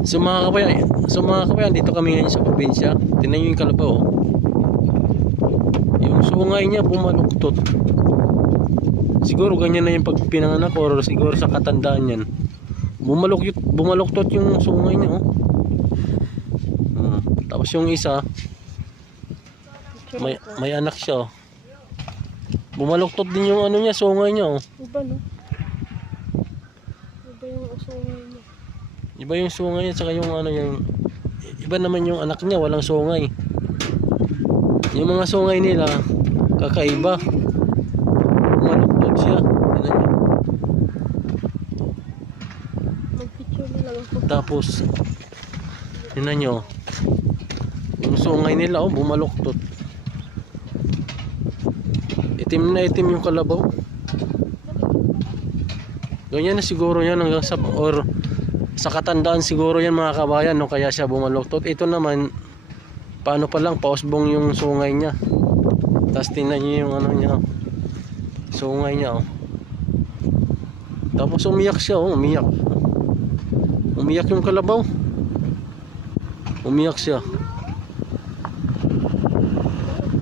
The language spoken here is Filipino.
So mga kabayan, dito kami ngayon sa probinsya. Tingnan nyo yung kalabaw, oh. Yung sungay niya bumaluktot. Siguro ganyan na yung pag pinanganak or siguro sa katandaan yan. Bumaluktot yung sungay niya, oh. Tapos yung isa, may anak siya, oh. Bumaluktot din yung ano niya, sungay niya, oh. Iba, no? Iba yung sungay niya. Iba yung sungay niya, saka yung ano yung iba naman yung anak niya, walang sungay. Yung mga sungay nila kakaiba. Bumaluktot siya. Tingnan niyo. Mag-picture na lang ako. Tapos tingnan niyo. Yung sungay nila, oh, bumaluktot. Itim na itim yung kalabaw. Ganyan na siguro yan hanggang sa or sa katandaan siguro yan mga kabayan, no, kaya siya bumaluktot. Ito naman paano pa lang, pausbong yung sungay niya. Tapos tingnan niyo yung ano niya, sungay niya, oh. Tapos umiyak siya, oh, umiyak yung kalabaw. Umiyak siya.